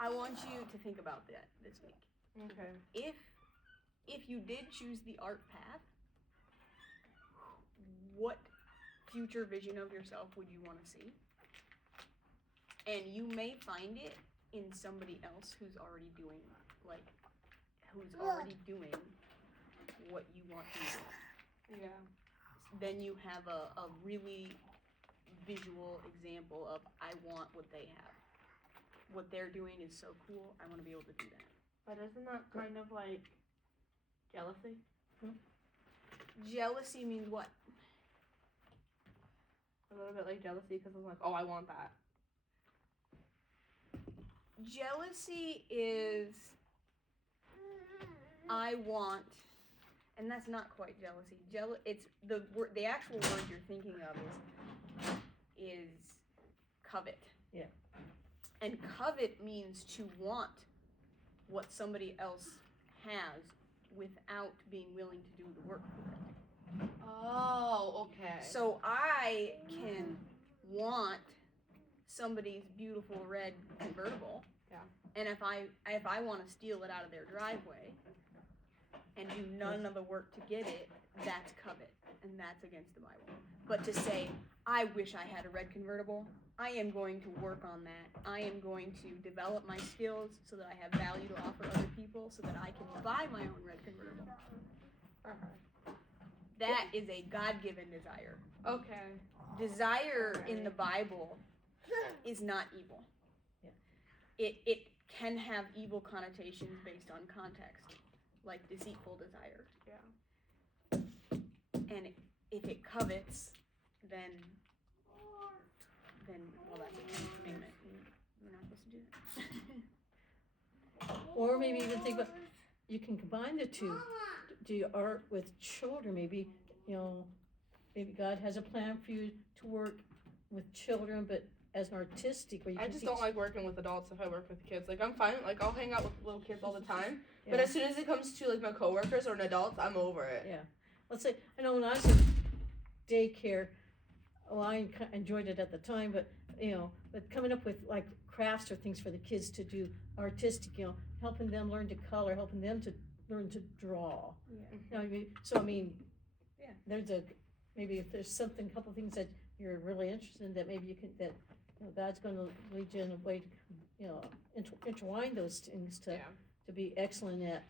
I want you to think about that this week. Okay. If you did choose the art path, what future vision of yourself would you want to see? And you may find it in somebody else who's already doing what you want to do. Yeah. Then you have a really visual example of, I want what they have. What they're doing is so cool, I want to be able to do that. But isn't that kind of like jealousy? Jealousy means what? A little bit like jealousy because I'm like, oh, I want that. Jealousy is, I want, and that's not quite jealousy. It's the actual word you're thinking of is covet. Yeah. And covet means to want what somebody else has without being willing to do the work for it. Oh, okay. So I can want somebody's beautiful red convertible. Yeah. And if I want to steal it out of their driveway and do none of the work to get it, that's covet, and that's against the Bible. But to say, I wish I had a red convertible, I am going to work on that. I am going to develop my skills so that I have value to offer other people so that I can buy my own red convertible. That is a God-given desire. Okay. Desire in the Bible is not evil. Yeah. It can have evil connotations based on context, like deceitful desire. Yeah. And if it covets, then well, that's a Ten Commandment. We're not supposed to do that. Or maybe even think about, you can combine the two. Do art with children, maybe, maybe God has a plan for you to work with children, but as an artistic, where you I can just teach. don't like working with adults if I work with kids. Like, I'm fine. Like, I'll hang out with little kids all the time. Yeah. But as soon as it comes to, like, my coworkers or an adult, I'm over it. Yeah. Let's say, I know when I was in daycare, I enjoyed it at the time, but, but coming up with, like, crafts or things for the kids to do artistic, helping them learn to color, helping them to learn to draw. Yeah. Yeah. There's maybe if there's a couple things that you're really interested in, that maybe you can, that God's going to lead you in a way to, intertwine those things to be excellent at.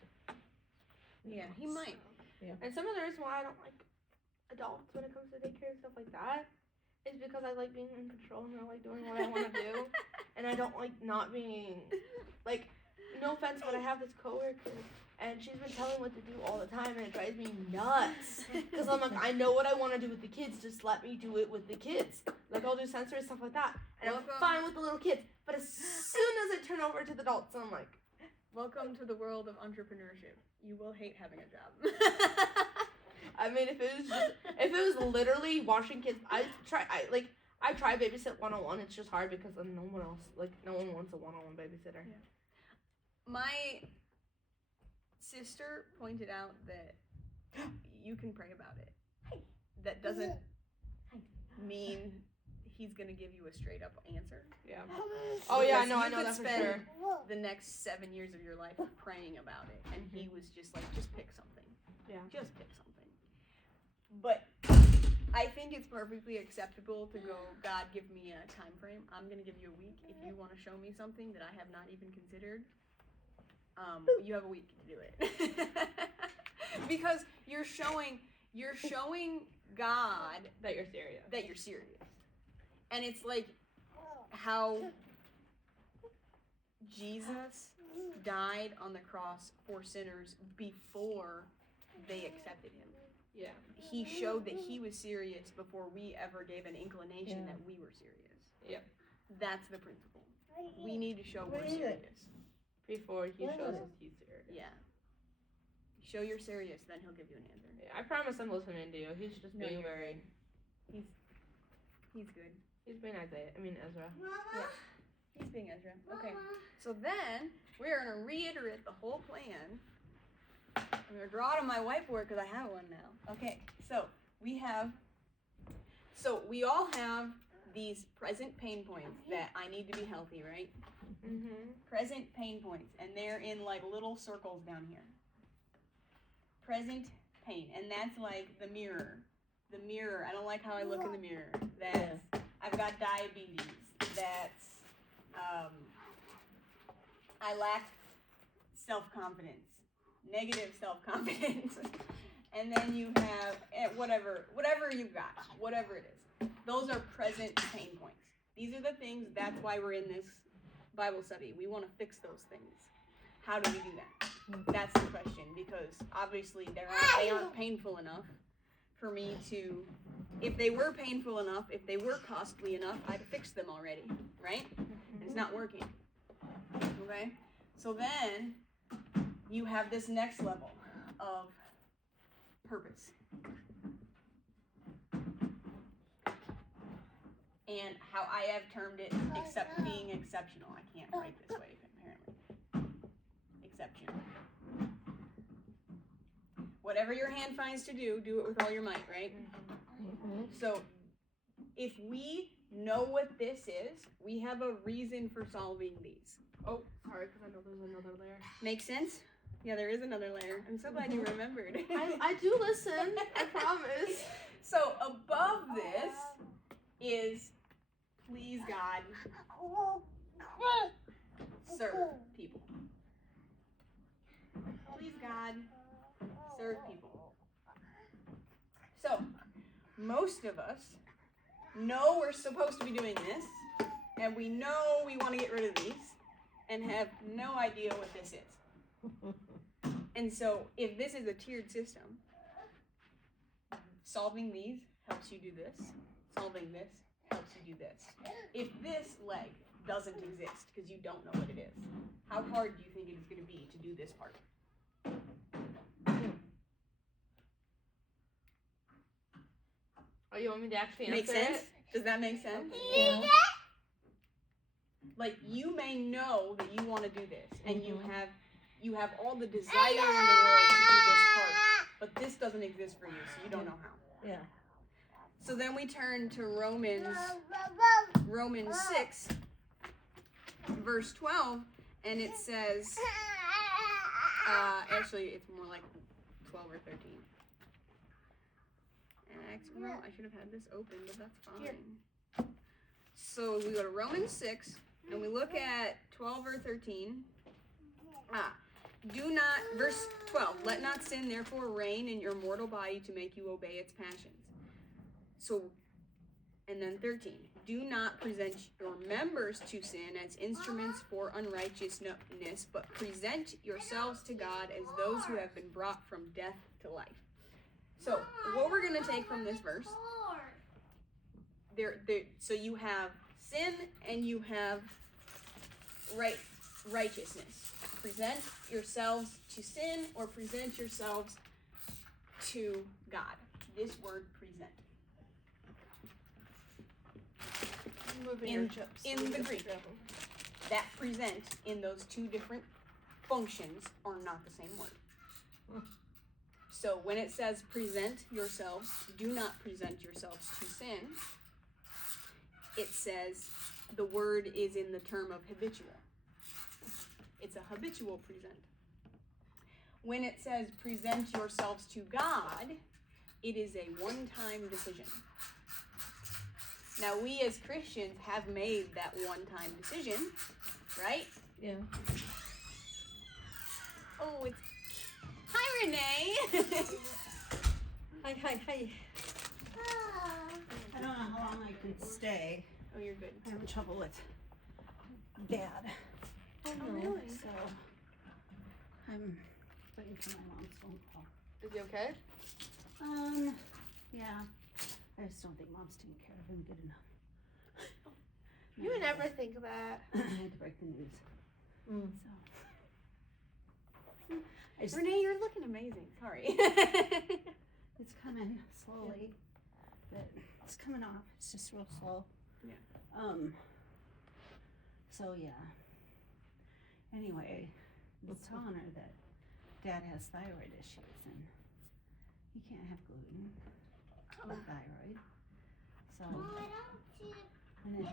Yeah, he might. Yeah. And some of the reason why I don't like adults when it comes to daycare and stuff like that is because I like being in control and I like doing what I want to do. And I don't like not being, like, no offense, but I have this coworker and she's been telling me what to do all the time and it drives me nuts. Because I'm like, I know what I want to do with the kids, just let me do it with the kids. Like, I'll do sensory and stuff like that. And I'm fine with the little kids. But as soon as I turn over to the adults, I'm like, welcome to the world of entrepreneurship. You will hate having a job. I mean, if it was literally washing kids, I try babysit 101. It's just hard because no one wants a 101 babysitter. Yeah. My sister pointed out that you can pray about it. That doesn't mean he's gonna give you a straight up answer. Yeah. Oh yeah, I know You could that for spend sure. the next 7 years of your life praying about it, and he was just like, just pick something. Yeah. Just pick something. But I think it's perfectly acceptable to go, God, give me a time frame. I'm gonna give you a week. If you want to show me something that I have not even considered, you have a week to do it. Because you're showing God That you're serious. that you're serious. And it's like how Jesus died on the cross for sinners before they accepted him. Yeah. He showed that he was serious before we ever gave an inclination that we were serious. Yep. That's the principle. We need to show we're serious. Before he shows us he's serious. Yeah. Show you're serious, then he'll give you an answer. Yeah, I promise I'm listening to you. He's just being you're very. He's good. He's being Ezra. Yeah. He's being Ezra. Okay. So then we're gonna reiterate the whole plan. I'm gonna draw it on my whiteboard because I have one now. Okay. So we all have these present pain points that I need to be healthy, right? Mhm. Present pain points, and they're in like little circles down here. Present pain, and that's like the mirror. The mirror. I don't like how I look in the mirror. That's I've got diabetes. That's I lack self-confidence, negative self-confidence, and then you have whatever you've got, whatever it is. Those are present pain points. These are the things. That's why we're in this Bible study. We want to fix those things. How do we do that? That's the question, because obviously they aren't painful enough for me to. If they were painful enough, if they were costly enough, I'd fix them already, right? And it's not working. Okay? So then you have this next level of purpose. And how I have termed it, being exceptional. I can't write this way, apparently. Exceptional. Whatever your hand finds to do it with all your might, right? Mm-hmm. So, if we know what this is, we have a reason for solving these. Oh, sorry, because I know there's another layer. Make sense? Yeah, there is another layer. I'm so glad you remembered. I do listen. I promise. So, above this is please God, serve people. Please God, serve people. So, most of us know we're supposed to be doing this, and we know we want to get rid of these, and have no idea what this is. And so, if this is a tiered system, solving these helps you do this, solving this helps you do this. If this leg doesn't exist because you don't know what it is, how hard do you think it is going to be to do this part? Oh, you want me to actually Make answer sense? it? Does that make sense? Yeah. Like, you may know that you want to do this, and you have all the desire in the world to do this part, but this doesn't exist for you, so you don't know how. Yeah. So then we turn to Romans 6, verse 12, and it says, actually it's more like 12 or 13. Well, I should have had this open, but that's fine. Here. So we go to Romans 6, and we look at 12 or 13. Do not, verse 12, let not sin therefore reign in your mortal body to make you obey its passions. So, and then 13, do not present your members to sin as instruments for unrighteousness, but present yourselves to God as those who have been brought from death to life. So, what we're going to take from this verse, so you have sin and you have righteousness. Present yourselves to sin or present yourselves to God. This word present. In the Greek, that present in those two different functions are not the same word. So when it says present yourselves, do not present yourselves to sin, it says the word is in the term of habitual. It's a habitual present. When it says present yourselves to God, it is a one-time decision. Now, we as Christians have made that one-time decision, right? Yeah. Oh, it's... Hi, Renee! Hi. I don't know how long I can stay. Oh, you're good. I'm having trouble with Dad. Oh, Oh, no. really? So I'm waiting for my mom's phone call. Is he okay? Yeah. I just don't think Mom's taking care of him good enough. You would never think of that. I had to break the news. Mm. So I just, Renee, you're looking amazing. Sorry. it's coming slowly, but it's coming off. It's just real slow. Yeah. So yeah. Anyway, I was telling her that Dad has thyroid issues and he can't have gluten or thyroid. So And then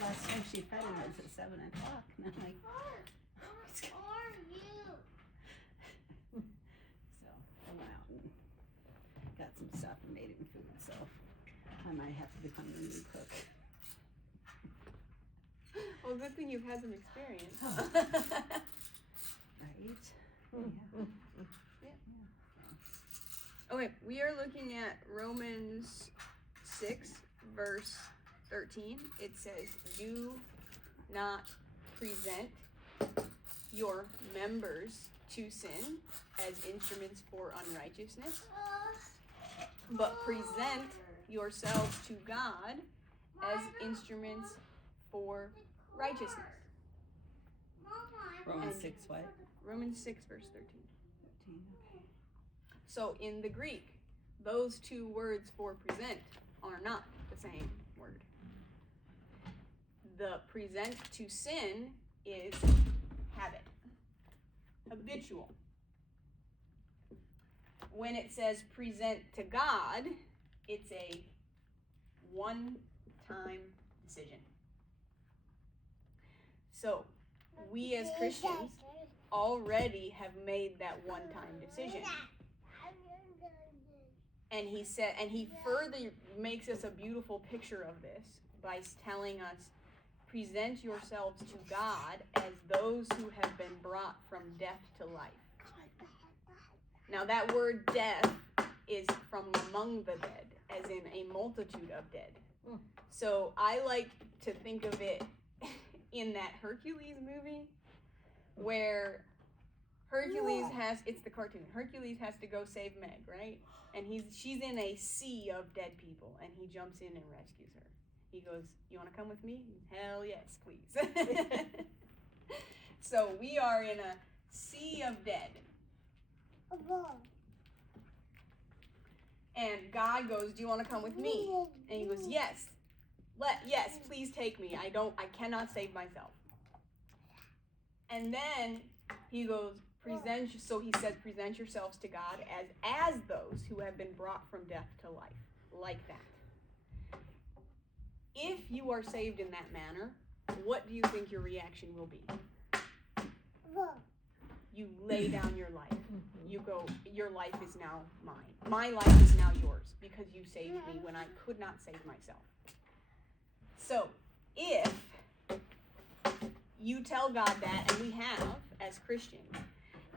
last time she fed him was at 7 o'clock, and I'm like, oh, he's got- so I went out and got some stuff and made him food. So I might have to become the new cook. Well, good thing you've had some experience. Right? Okay, we are looking at Romans 6, verse 13. It says, do not present your members to sin as instruments for unrighteousness, but present yourselves to God as instruments for righteousness. Romans And- 6 what? Romans 6, verse 13. 13, okay. So in the Greek, those two words for present are not the same word. The present to sin is habit, habitual. When it says present to God, it's a one-time decision. So we as Christians already have made that one-time decision. And he said, and he further makes us a beautiful picture of this by telling us, present yourselves to God as those who have been brought from death to life. Now that word death is from among the dead, as in a multitude of dead. So I like to think of it in that Hercules movie where Hercules it's the cartoon. Hercules has to go save Meg, right? And she's in a sea of dead people, and he jumps in and rescues her. He goes, you want to come with me? Hell yes, please. So we are in a sea of dead. And God goes, do you want to come with me? And he goes, yes. Yes, please take me. I cannot save myself. And then he goes, so he says, present yourselves to God as those who have been brought from death to life, like that. If you are saved in that manner, what do you think your reaction will be? You lay down your life. You go, your life is now mine. My life is now yours because you saved me when I could not save myself. So, if you tell God that, and we have as Christians,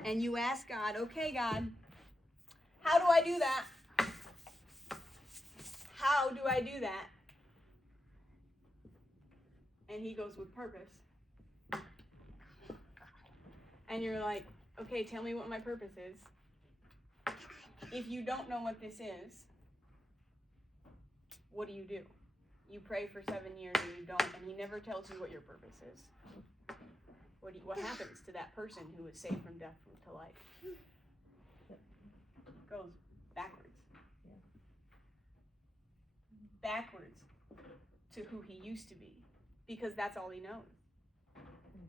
and you ask God, okay, God, how do I do that? How do I do that? And he goes, with purpose. And you're like, okay, tell me what my purpose is. If you don't know what this is, what do? You pray for 7 years and you don't, and he never tells you what your purpose is. What happens to that person who is saved from death to life? Goes backwards. Backwards to who he used to be, because that's all he knows.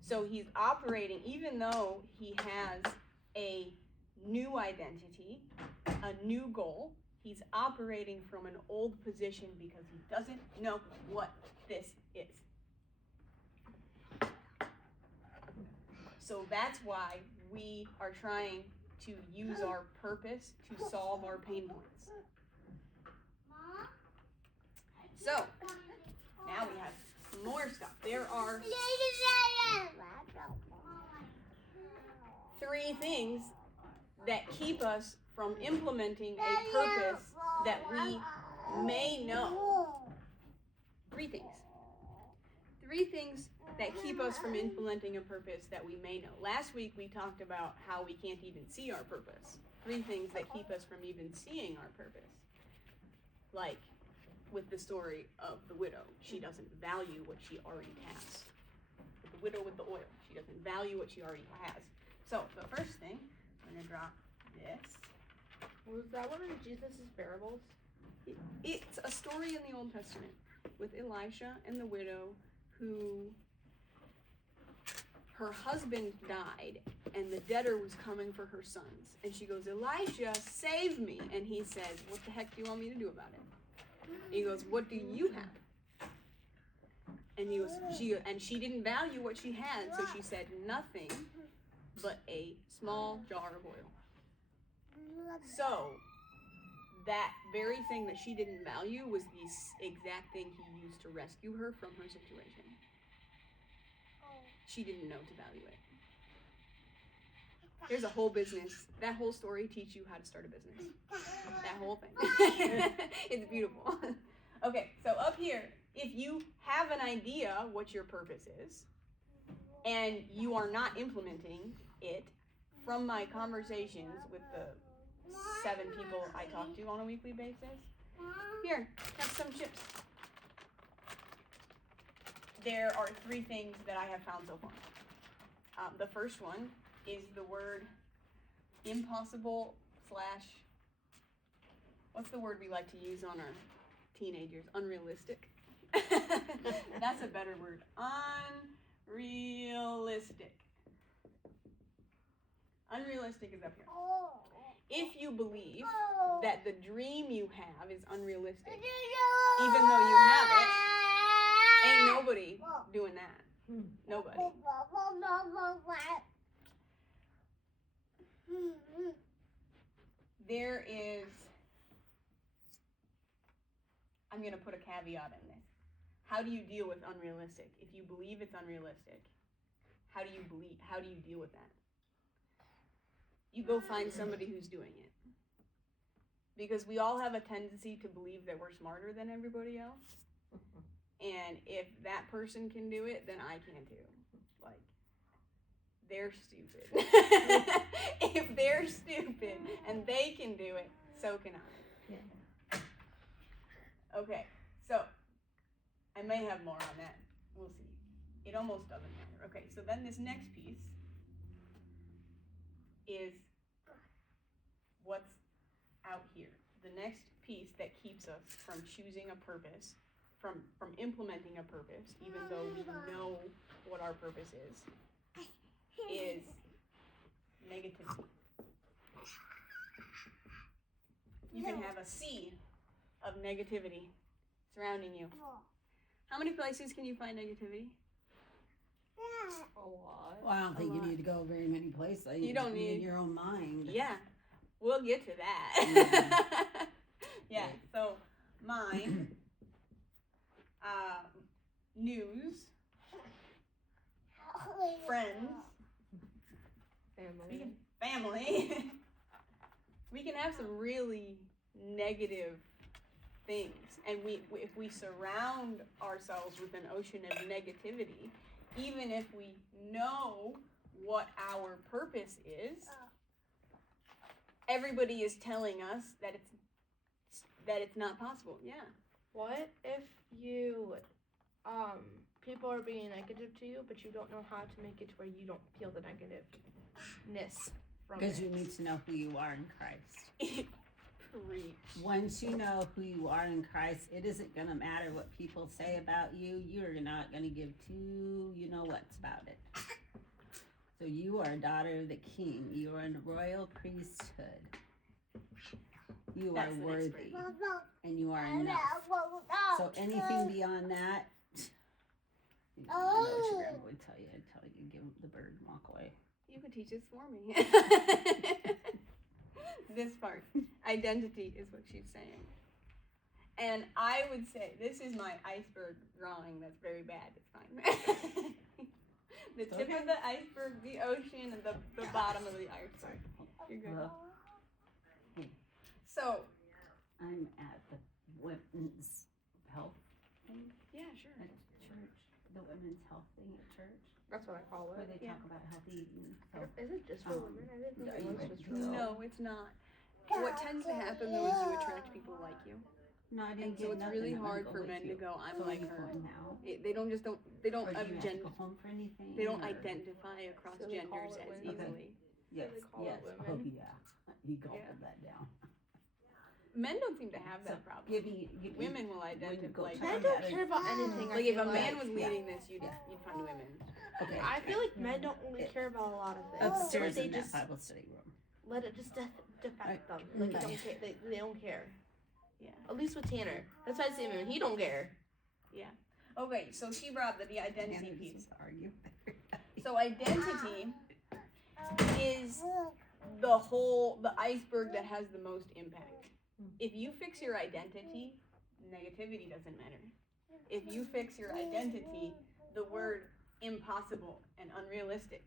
So he's operating, even though he has a new identity, a new goal, he's operating from an old position because he doesn't know what this is. So that's why we are trying to use our purpose to solve our pain points. So, now we have more stuff. There are 3 things that keep us from implementing a purpose that we may know. 3 things. 3 things that keep us from implementing a purpose that we may know. Last week we talked about how we can't even see our purpose. 3 things that keep us from even seeing our purpose. Like with the story of the widow. She doesn't value what she already has. The widow with the oil. She doesn't value what she already has. So the first thing, I'm going to draw this. Was that one of Jesus' parables? It's a story in the Old Testament with Elisha and the widow who, her husband died and the debtor was coming for her sons. And she goes, Elisha, save me. And he says, what the heck do you want me to do about it? He goes, what do you have? And she didn't value what she had, so she said nothing but a small jar of oil. So that very thing that she didn't value was the exact thing he used to rescue her from her situation. She didn't know to value it. There's a whole business. That whole story teaches you how to start a business. That whole thing. It's beautiful. Okay, so up here, if you have an idea what your purpose is, and you are not implementing it, from my conversations with the 7 people I talk to on a weekly basis, here, have some chips. There are 3 things that I have found so far. The first one is the word impossible / what's the word we like to use on our teenagers? Unrealistic. That's a better word. Unrealistic. Unrealistic is up here. If you believe that the dream you have is unrealistic, even though you have it, ain't nobody doing that. Nobody. There is, I'm going to put a caveat in this. How do you deal with unrealistic? If you believe it's unrealistic, how do you deal with that? You go find somebody who's doing it. Because we all have a tendency to believe that we're smarter than everybody else. And if that person can do it, then I can too. Like, they're stupid. If they're stupid and they can do it, so can I. Yeah. Okay, so I may have more on that. We'll see. It almost doesn't matter. Okay, so then this next piece is what's out here. The next piece that keeps us from choosing a purpose, from implementing a purpose, even though we know what our purpose is negativity. You can have a sea of negativity surrounding you. How many places can you find negativity? A lot. Well, I don't think you need to go very many places. You don't be in need- your own mind. Yeah, we'll get to that. Yeah, so mine, news, friends, family. We can have some really negative things, and if we surround ourselves with an ocean of negativity, even if we know what our purpose is, everybody is telling us that it's not possible. Yeah. What if you, people are being negative to you, but you don't know how to make it to where you don't feel the negativeness from Because it? you need to know who you are in Christ. Preach. Once you know who you are in Christ, it isn't going to matter what people say about you. You're not going to give two what's about it. So you are a daughter of the King. You are in the royal priesthood. You That's are the next worthy. phrase. And you are enough. So anything beyond that, you know what your grandma would tell you. I'd tell you, give the bird and walk away. You can teach this for me. This part, identity is what she's saying. And I would say, this is my iceberg drawing that's very bad. It's fine. The tip of the iceberg, the ocean, and the bottom of the iceberg. You're good. So, I'm at the women's health thing yeah, sure. at church. The women's health thing at church. That's what I call Where it. they Yeah. talk about healthy eating. So Is it just for women? I didn't think are it you was ready just to for go? women. No, it's not. What tends to happen though is you attract people like you. no, I And didn't so get it's nothing. really I'm gonna hard go for with men you. to go, I'm So like are you her. going now? They don't Or do you have to go home for anything? they don't or- identify across So they call genders it as women. easily. Yes, they call it yes. women. Oh, yeah. You gulped Yeah. that down. Men don't seem to have that So, problem. Give me, Women will go identify. check Men on don't that care about anything. Like I if feel a man like. was leading this, you'd find women. Okay. I feel like men don't really care about a lot of things. Upstairs They in just that Bible study room. let it just affect Right. them. Like Okay. they don't care. They don't care. Yeah. At least with Tanner. That's why I say him. He don't care. Okay, so she brought up the identity Hannah piece. just argue with her. So identity is the iceberg that has the most impact. If you fix your identity, negativity doesn't matter. If you fix your identity, the word impossible and unrealistic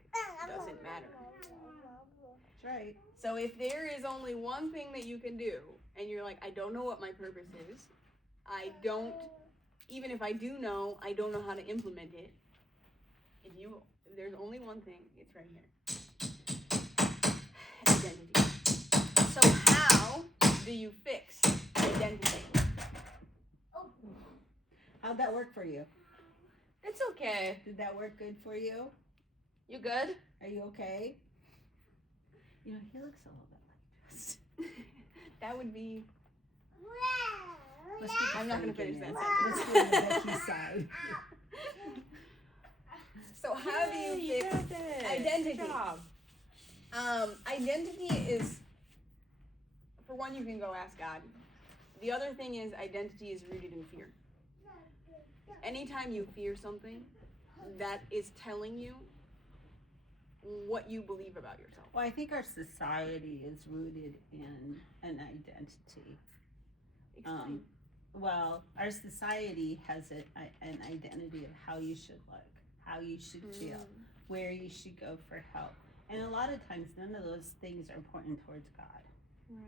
doesn't matter. That's right. So if there is only one thing that you can do, and you're like, I don't know what my purpose is, even if I do know, I don't know how to implement it. If there's only one thing, it's right here. Identity. So how do you fix identity? How'd that work for you? It's okay. Did that work good for you? You good? Are you okay? You know, he looks a little bit like this. That would be. Let's get I'm not gonna Frank finish in that there. sentence. Let's go to Becky's side. So how do you fix got it. identity? Good job. Identity is, for one, you can go ask God. The other thing is identity is rooted in fear. Anytime you fear something, that is telling you what you believe about yourself. Well, I think our society is rooted in an identity. Explain. Well, our society has an identity of how you should look, how you should feel, where you should go for help. And a lot of times, none of those things are pointing towards God. Right.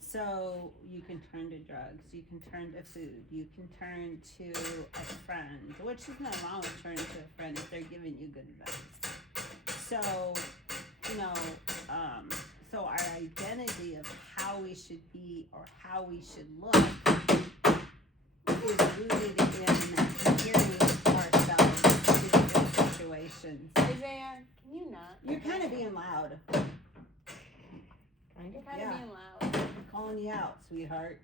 So you can turn to drugs, you can turn to food, you can turn to a friend, which is not wrong with turning to a friend if they're giving you good advice. So, so our identity of how we should be or how we should look is rooted in hearing ourselves in different situations. Isaiah, can you not? You're kind of being loud. You're kind Yeah. of being loud. I'm calling you out, sweetheart.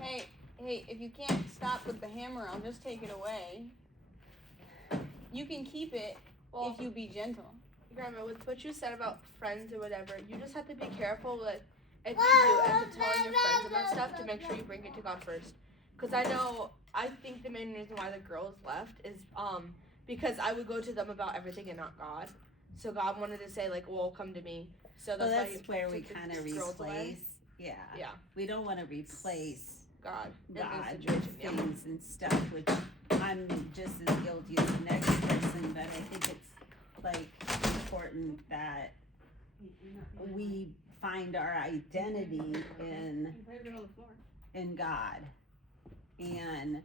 Hey, if you can't stop with the hammer, I'll just take it away. You can keep it Well, if you be gentle. Grandma, with what you said about friends or whatever, you just have to be careful with if you do end up telling your friends about stuff to make sure you bring it to God first. Because I think the main reason why the girls left is because I would go to them about everything and not God. So God wanted to say like, well, come to me. So Well, that's, that's why where we took the kind of girls away. replace. Yeah. Yeah. We don't want to replace God in God this with situation. Yeah. things and stuff, which I'm just as guilty as the next person, but I think it's like important that we find our identity in God, and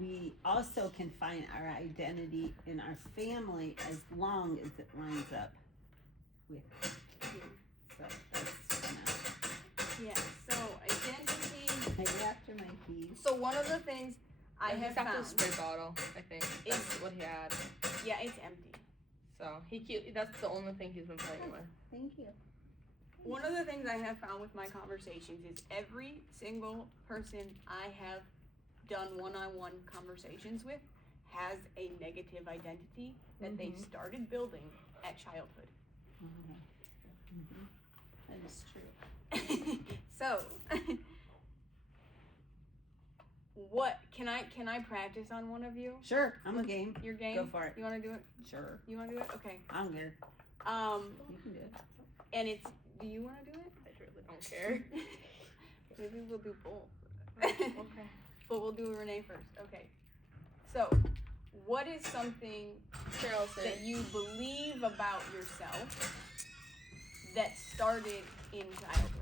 we also can find our identity in our family as long as it lines up with you. So that's gonna Yeah. So identity. maybe after my keys. So one of the things I He's have got the found. spray bottle, I think. That's what he had. Yeah, it's empty. So that's the only thing he's been playing with. Thank you. One of the things I have found with my conversations is every single person I have done one-on-one conversations with has a negative identity that they started building at childhood. That is true. So, what can I practice on one of you? Sure, I'm a game. Your game? Go for it. You want to do it? Sure. You want to do it? Okay. I'm here. You can do it. And it's. Do you want to do it? I really don't care. Maybe we'll do both. Okay. But we'll do Renee first. Okay. So, what is something Cheryl said. that you believe about yourself that started in childhood?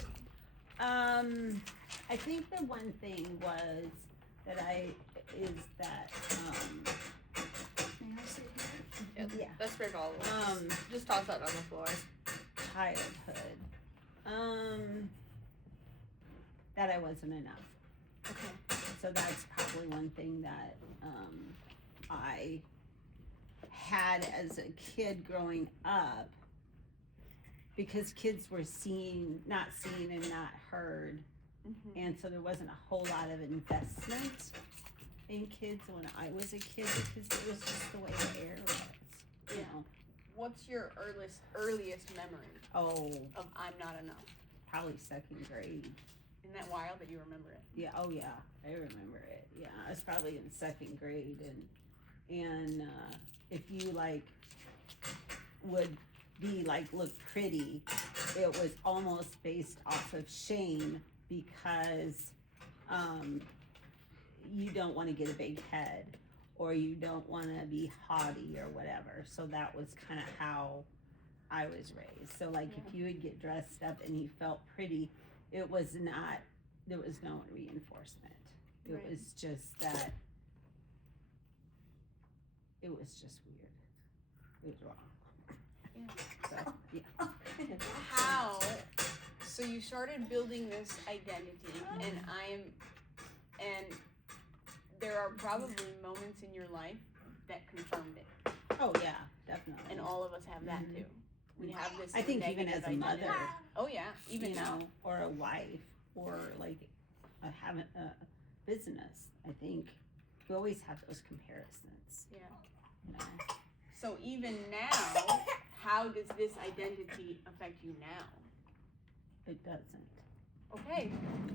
I think the one thing was that may I sit here? Yeah. That's spray bottle. Um, Just toss that on the floor. childhood. That I wasn't enough. Okay. So that's probably one thing that I had as a kid growing up, because kids were not seen and not heard, and so there wasn't a whole lot of investment in kids when I was a kid, because it was just the way the air was, you know. What's your earliest memory Oh, of I'm not enough? probably second grade. Isn't that wild that you remember it? Yeah, oh yeah, I remember it. Yeah, I was probably in second grade, and if you like would be like look pretty, it was almost based off of shame because you don't want to get a big head or you don't want to be haughty or whatever. So that was kind of how I was raised. So like if you would get dressed up and you felt pretty, it was not, there was no reinforcement. It Right. was just that, it was just weird. It was wrong. Yeah. So, yeah. How? So you started building this identity, and there are probably moments in your life that confirmed it, Oh yeah, definitely. and all of us have that Mhm. too. We have this. I think even negative as a mother, identity. Oh yeah, even you now. know, or a wife, or like having a business, I think we always have those comparisons. Yeah. You know? So even now, how does this identity affect you now? It doesn't. Okay,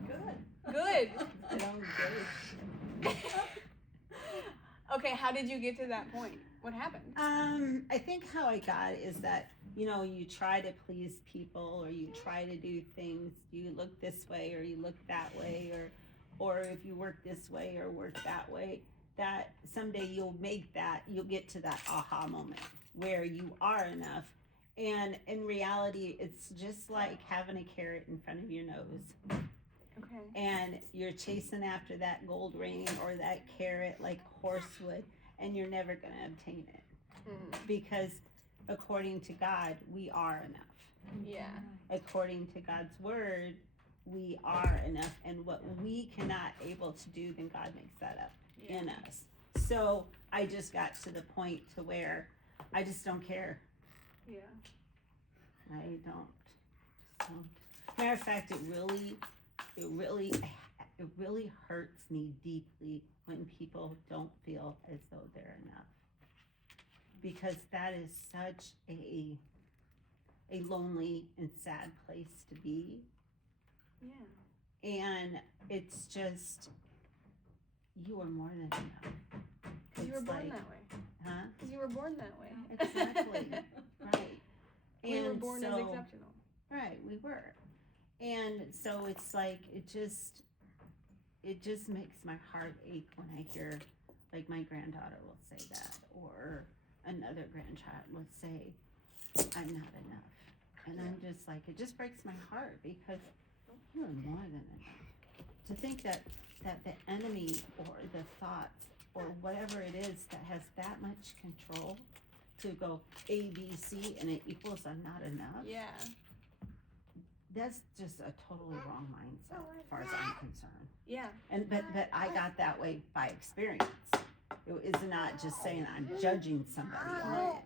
Good. good. I don't get it. Okay, how did you get to that point? What happened? I think how I got it is that, you know, you try to please people or you try to do things, you look this way or you look that way, or if you work this way or work that way, that someday you'll get to that aha moment where you are enough. And in reality, it's just like having a carrot in front of your nose. Okay. And you're chasing after that gold ring or that carrot like a horse would, and you're never going to obtain it. Because according to God, we are enough. Yeah. According to God's word, we are enough. And what we cannot able to do, then God makes that up in us. So I just got to the point to where I just don't care. Yeah. I don't. So, matter of fact, it really hurts me deeply when people don't feel as though they're enough. Because that is such a lonely and sad place to be. Yeah. And it's just, you are more than enough. Because you were It's born like, that way. huh? Because you were born that way. Exactly. Right. We were And born as so- exceptional. Right, we were. And so it's like, it just makes my heart ache when I hear, like my granddaughter will say that, or another grandchild will say, I'm not enough. And I'm just like, it just breaks my heart because you are more than enough. To think that the enemy or the thoughts or whatever it is that has that much control to go A, B, C, and it equals I'm not enough. Yeah. That's just a totally wrong mindset as far as I'm concerned. Yeah. And but I got that way by experience. It is not just saying I'm judging somebody. No,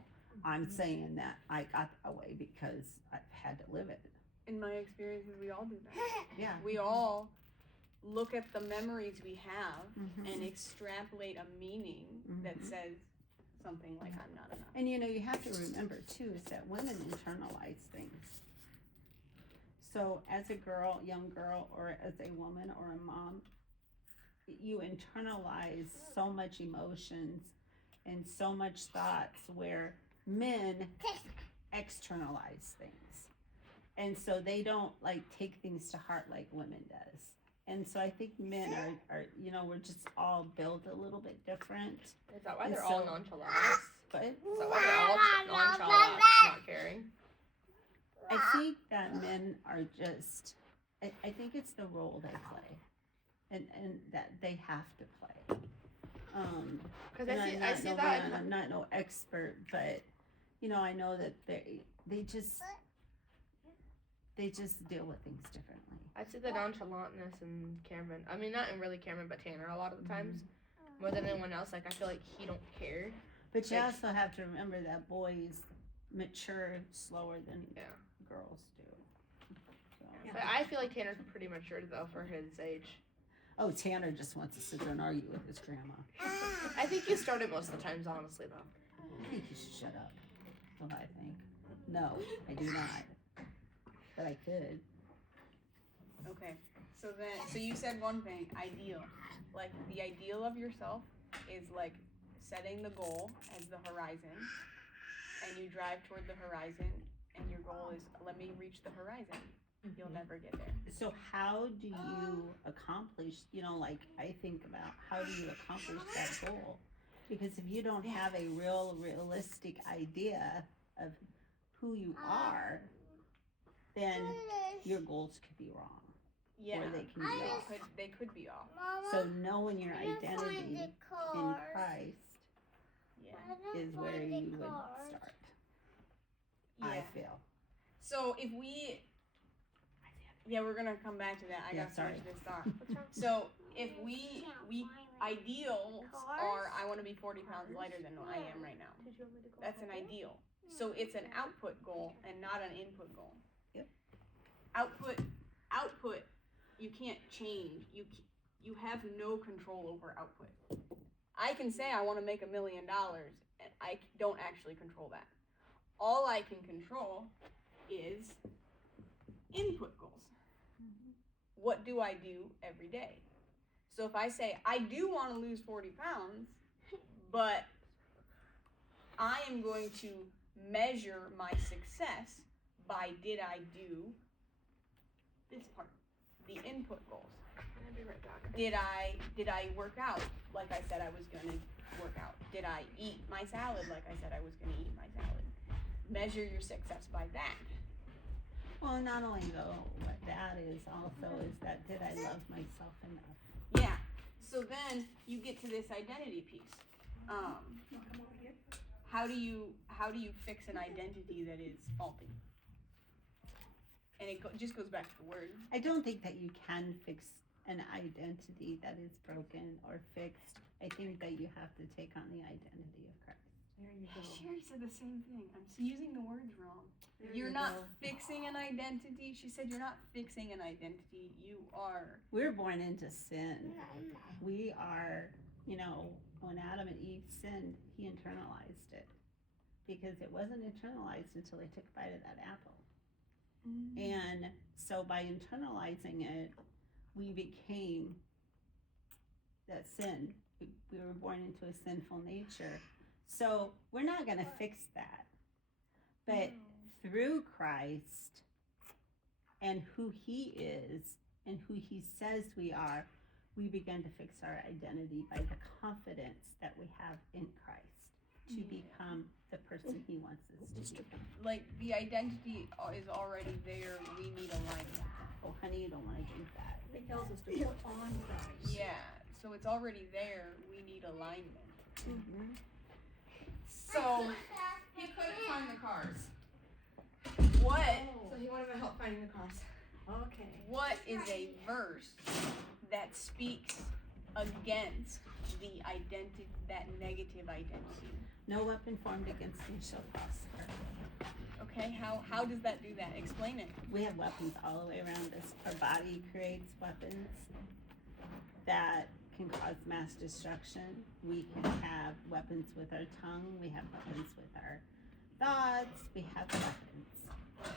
I'm saying that I got that way because I've had to live it. In my experiences, we all do that. Yeah. We all look at the memories we have Mhm. and extrapolate a meaning that Mhm. says something like I'm not enough. And you know, you have to remember too is that women internalize things. So as a girl, young girl, or as a woman or a mom, you internalize so much emotions and so much thoughts where men externalize things. And so they don't like take things to heart like women does. And so I think men are you know, we're just all built a little bit different. Is that why And they're all so- nonchalant? But Is that why they're all nonchalant, not caring? I think that men are just, I think it's the role they play. And that they have to play. Because And I see no that. man, I'm not no expert, but you know, I know that they just deal with things differently. I see the nonchalantness in Cameron. I mean, not in really Cameron, but Tanner a lot of the times. More than anyone else. Like, I feel like he don't care. But you Like- also have to remember that boys mature slower than Yeah. girls do. So. But I feel like Tanner's pretty mature, though, for his age. Oh, Tanner just wants to sit there and argue with his grandma. I think you started most of the times, honestly, though. I think you should shut up. That's what I think. No, I do not. But I could. Okay. So you said one thing, ideal. Like the ideal of yourself is like setting the goal as the horizon, and you drive toward the horizon, and your goal is let me reach the horizon. You'll never get there. So how do you accomplish, like I think about how do you accomplish that goal? Because if you don't have a realistic idea of who you are, then your goals could be wrong. Yeah, Or they can be off. They could be off. So knowing your identity in Christ Yeah. is where you would start, I Yeah. feel. So if we, we're gonna come back to that. I Yeah, got to sorry. finish this thought. What's wrong? So if we ideals are, I want to be 40 pounds lighter than I am right now. Did you want me to go That's an help ideal. So it's an output goal and not an input goal. Yep. Output, you can't change. You have no control over output. I can say I want to make $1 million, and I don't actually control that. All I can control is input goals. What do I do every day? So if I say I do want to lose 40 pounds, but I am going to measure my success by did I do this part, the input goals. I'll be right back. Did I work out like I said I was gonna work out? Did I eat my salad like I said I was gonna eat my salad? Measure your success by that. Well, not only though, what that is also is that did I love myself enough? Yeah. So then you get to this identity piece. How do you fix an identity that is faulty? And it just goes back to the word. I don't think that you can fix an identity that is broken or fixed. I think that you have to take on the identity of Christ. There you go. Sherry said the same thing. I'm using the words wrong. There You're you not go. fixing an identity. She said you're not fixing an identity. You are. We're born into sin. We are, when Adam and Eve sinned, he internalized it. Because it wasn't internalized until they took a bite of that apple. And so by internalizing it, we became that sin. We were born into a sinful nature. So we're not going to fix that. But through Christ and who he is and who he says we are, we begin to fix our identity by the confidence that we have in Christ to become the person he wants us to be. Like the identity is already there. We need alignment. Oh, honey, you don't want to drink that. It tells us to put on Christ. Yeah. So it's already there. We need alignment. Mm-hmm. So he couldn't find the cars. What? So he wanted my help finding the cars. Okay. What is a verse that speaks against the identity, that negative identity? No weapon formed against me shall prosper. Okay, how does that do that? Explain it. We have weapons all the way around us. Our body creates weapons that can cause mass destruction. We can have weapons with our tongue. We have weapons with our thoughts. We have weapons.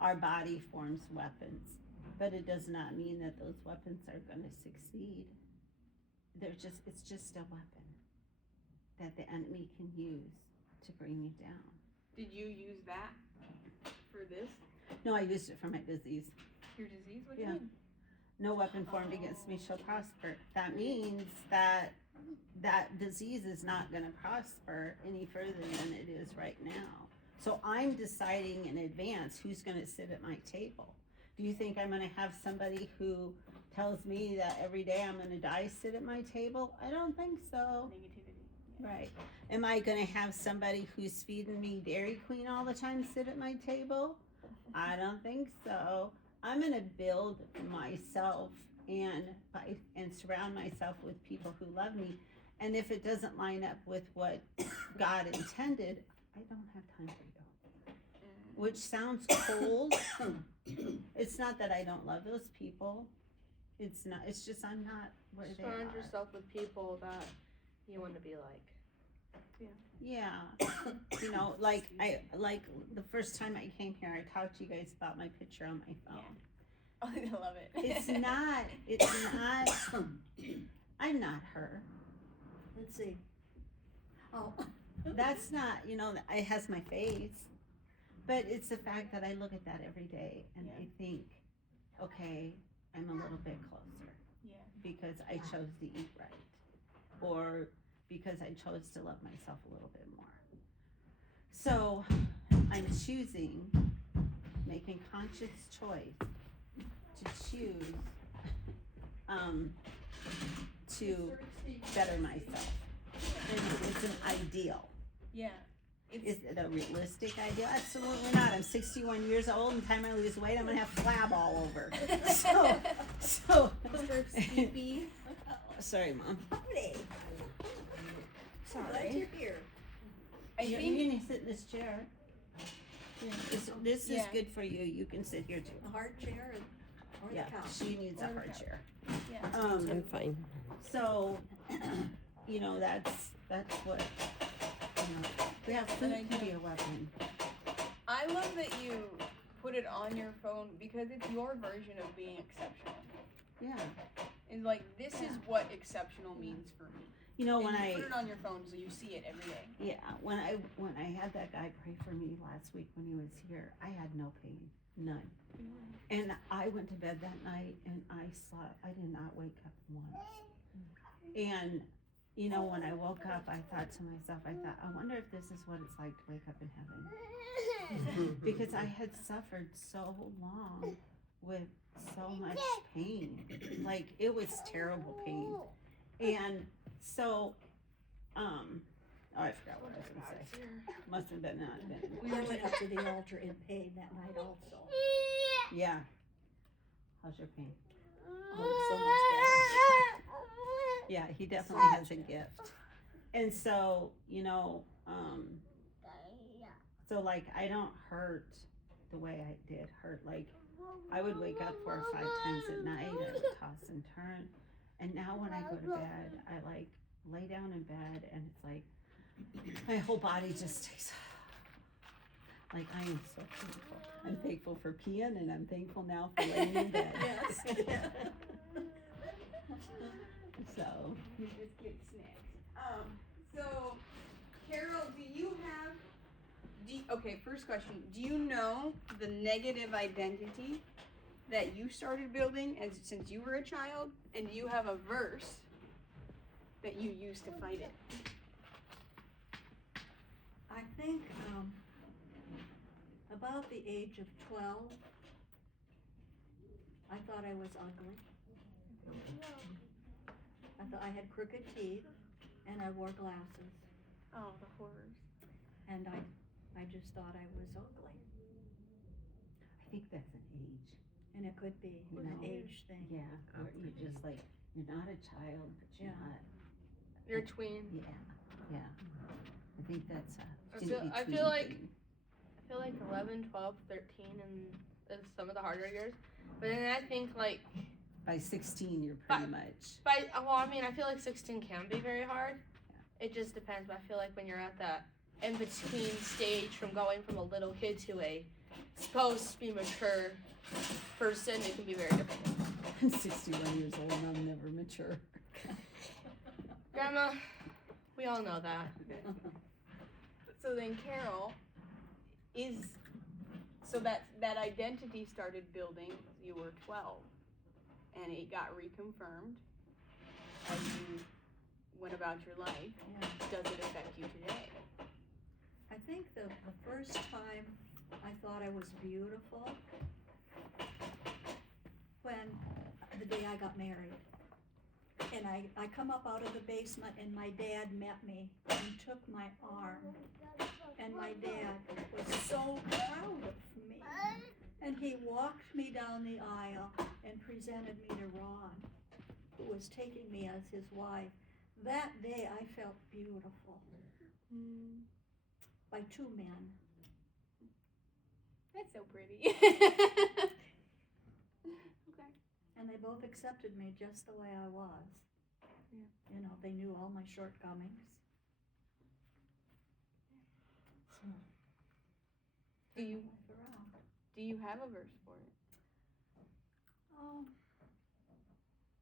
Our body forms weapons, but it does not mean that those weapons are going to succeed. It's just a weapon that the enemy can use to bring you down. Did you use that for this? No, I used it for my disease. Your disease? What do Yeah. you mean? No weapon formed against me shall prosper. That means that disease is not going to prosper any further than it is right now. So I'm deciding in advance who's going to sit at my table. Do you think I'm going to have somebody who tells me that every day I'm going to die sit at my table? I don't think so. Negativity. Right. Am I going to have somebody who's feeding me Dairy Queen all the time sit at my table? I don't think so. I'm going to build myself and surround myself with people who love me. And if it doesn't line up with what God intended, I don't have time for you. Which sounds cold. It's not that I don't love those people. It's not. It's just I'm not where they Surround are. yourself with people that you want to be like. Yeah. like the first time I came here, I talked to you guys about my picture on my phone. Oh, they love it. It's not, I'm not her. Let's see. Oh. That's not, it has my face. But it's the fact that I look at that every day and Yeah. I think, okay, I'm a little bit closer Yeah. because I chose to eat right. Or because I chose to love myself a little bit more. So I'm choosing, making conscious choice to choose to better myself. And it's an ideal. Yeah. Is it a realistic ideal? Absolutely not. I'm 61 years old, and time I lose weight, I'm gonna have flab all over. So, Mr. Sleepy. sorry, Mom. Howdy. Glad Sorry. you're here. I You think can sit in this chair. This is Yeah. good for you. You can sit here too. A hard chair or the Yeah, couch? she needs a Or the hard couch. chair. Yeah. I'm fine. So, that's what, we have food can be a weapon. I love that you put it on your phone because it's your version of being exceptional. Yeah. It's like this is what exceptional means for me. You know, when and you I, put it on your phone so you see it every day. yeah, when I had that guy pray for me last week when he was here, I had no pain, none. And I went to bed that night and I slept, I did not wake up once. And, when I woke up, I thought to myself, I wonder if this is what it's like to wake up in heaven. Because I had suffered so long with so much pain. Like, it was terrible pain. And so, I forgot what I was gonna say. Must have been not been. We went up to the altar in pain that night also. Yeah. How's your pain? Oh, so much Yeah, he definitely has a gift. And so, so like I don't hurt the way I did hurt. Like I would wake up 4 or 5 times at night, I would toss and turn. And now when I go to bed, I like lay down in bed and it's like my whole body just takes, like I am so thankful. I'm thankful for peeing and I'm thankful now for laying in bed. Yes. So, You just get snacks. So, Carol, okay, first question. Do you know the negative identity that you started building since you were a child? And do you have a verse that you used to fight it? I think about the age of 12, I thought I was ugly. I thought I had crooked teeth and I wore glasses. Oh, the horrors. And I just thought I was ugly. I think that's an age. And it could be You an know. age thing. Yeah, where you're just like, you're not a child, but you're Yeah. not. You're a tween. Yeah. I think that's I an feel- I in-between feel like- thing. I feel like 11, 12, 13, and is some of the harder years. But then I think like By 16, you're pretty much. I feel like 16 can be very hard. It just depends. But I feel like when you're at that in between stage from going from a little kid to a supposed to be mature person, it can be very difficult. I'm 61 years old and I'm never mature. Grandma, we all know that. So then Carol so that identity started building you were 12 and it got reconfirmed as you went about your life. Yeah. Does it affect you today? I think the first time I thought I was beautiful when the day I got married. And I come up out of the basement and my dad met me and took my arm. And my dad was so proud of me. And he walked me down the aisle and presented me to Ron, who was taking me as his wife. That day I felt beautiful by 2 men. That's so pretty. Okay. And they both accepted me just the way I was. Yeah. You know, they knew all my shortcomings. So, Do you life around. do you have a verse for it?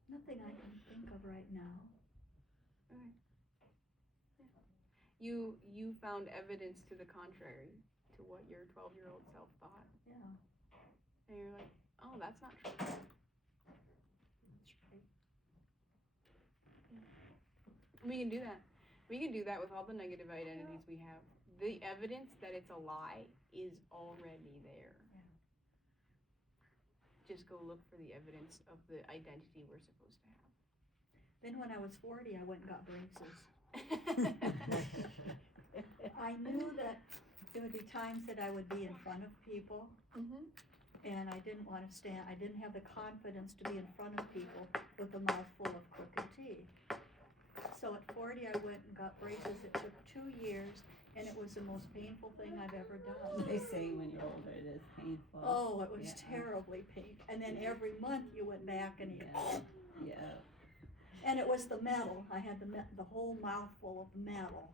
Nothing I can think of right now. You found evidence to the contrary to what your 12-year-old self thought. Yeah. And you're like, oh, that's not true. That's right. We can do that. We can do that with all the negative identities we have. The evidence that it's a lie is already there. Yeah. Just go look for the evidence of the identity we're supposed to Then when I was 40, I went and got braces. have. I knew that there would be times that I would be in front of people, Mm-hmm. and I didn't want to stand. I didn't have the confidence to be in front of people with a mouthful of crooked teeth. So at 40, I went and got braces. It took 2 years, and it was the most painful thing I've ever done. They say when you're older it is painful. Oh, it was Yeah. terribly painful. And then every month you went back and you, Yeah. and it was the metal. I had the whole mouthful of metal.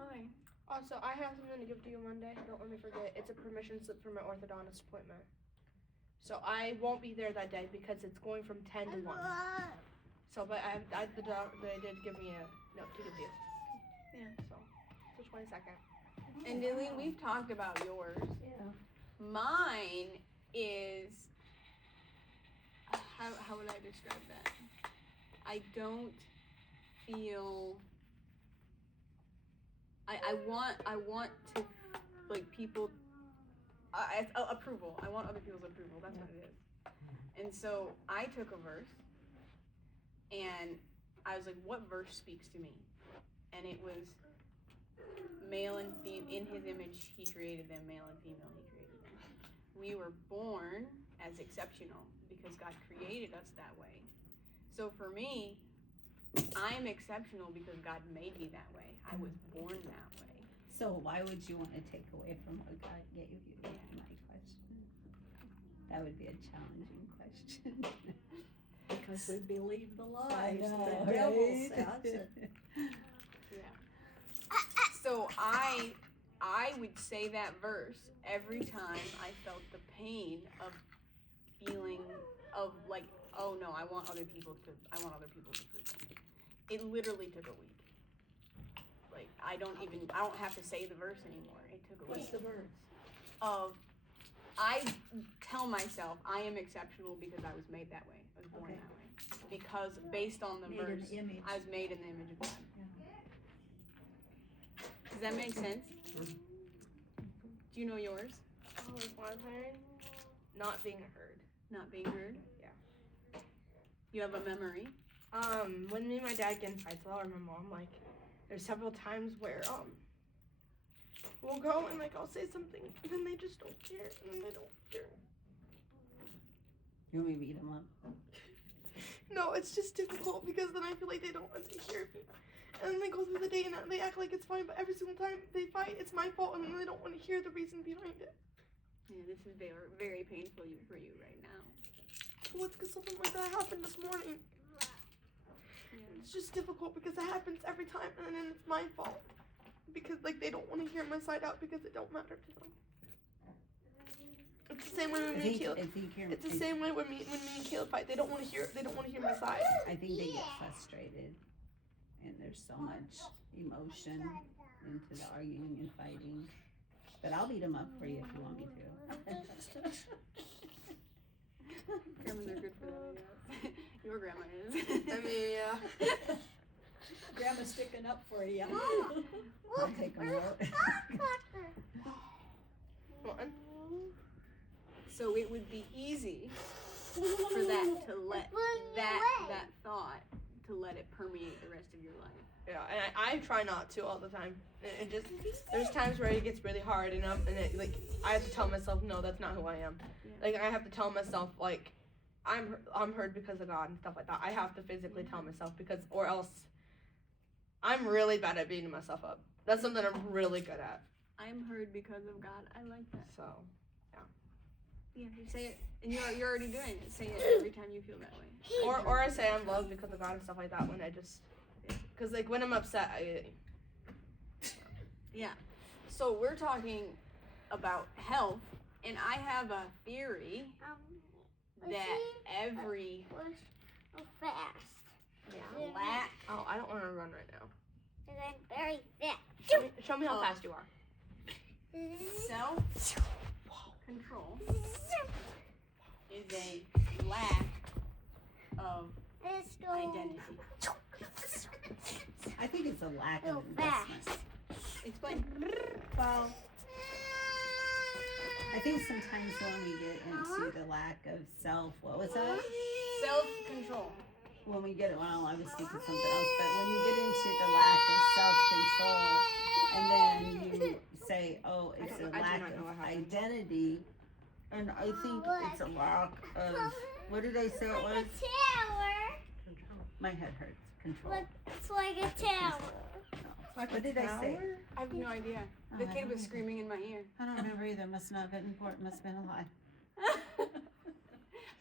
Okay. Also, I have something to give to you Monday. Don't let me forget. It's a permission slip for my orthodontist appointment. So I won't be there that day because it's going from 10 to 1. So, but they did give me a note to give you. Yeah. So, it's the 22nd. And Dylan, we've talked about yours. Yeah. Mine is, how would I describe that? I don't feel, I want to, like, people, approval. I want other people's approval. That's what it is. And so I took a verse and I was like, what verse speaks to me? And it was male and female, in his image he created them, male and female he created them. We were born as exceptional because God created us that way. So for me, I'm exceptional because God made me that way. I was born that way. So why would you want to take away from what God gave you? Is my question. That would be a challenging question. Because we believe the lies I know, the devil right? says. So I would say that verse every time I felt the pain of feeling of like, oh no, I want other people to approve me. It literally took a week. Like I don't have to say the verse anymore. It took a What's week the verse? of I tell myself I am exceptional because I was made that way. I was born Okay. that way. Because based on the Made in verse, the image. I was made in the image of God. Yeah. Does that make sense? Mm-hmm. Do you know yours? Oh, like one time, not being heard. Not being heard? Yeah. You have a memory? When me and my dad get in fights, or my mom, like, there's several times where, we'll go and, like, I'll say something, and then they just don't care, and then they don't care. You want me to beat him up? No, it's just difficult because then I feel like they don't want to hear me. And then they go through the day and they act like it's fine, but every single time they fight, it's my fault, and then they don't want to hear the reason behind it. Yeah, this is very, very painful for you right now. Well, it's 'cause something like that happened this morning. It's just difficult because it happens every time, and then it's my fault. Because, like, they don't want to hear my side out because it don't matter to them. It's the same way when me and Caleb. It's the same way when me and Caleb fight. They don't want to hear my side. I think they get frustrated, and there's so much emotion into the arguing and fighting. But I'll beat them up for you if you want me to. Grandmas are good for that, I guess. Your grandma is. I mean, yeah. Grandma's sticking up for you. I'll take them out. One. So it would be easy for that to let that thought to let it permeate the rest of your life. Yeah, and I try not to all the time. And just there's times where it gets really hard, and I have to tell myself, no, that's not who I am. Yeah. Like I have to tell myself, like, I'm heard because of God and stuff like that. I have to physically tell myself or else I'm really bad at beating myself up. That's something I'm really good at. I'm heard because of God. I like that. So Yeah, you say it, and you're already doing it. Say it every time you feel that way. or I say I'm loved because of God and stuff like that when I just because like when I'm upset Yeah. So we're talking about health And I have a theory that every fast. lack Oh, I don't want to run right now. And I'm very fast. Show me how fast you are. self-control is a lack of Let's go. identity. I think it's a lack So of investment. fast. Explain. Well, I think sometimes when we get into the lack of what was that? Self-control. When we get it, well, I was thinking something else, but when you get into the lack of self-control, and then you say, oh, it's I a do lack not know what of happened. identity, and I think it's a lack of, what did I say it was? Like a tower. My head hurts. Control. It's like a tower. What did I say? I have no idea. Oh, The I kid don't was either. screaming in my ear. I don't remember either. Must not have been important. Must have been a lie.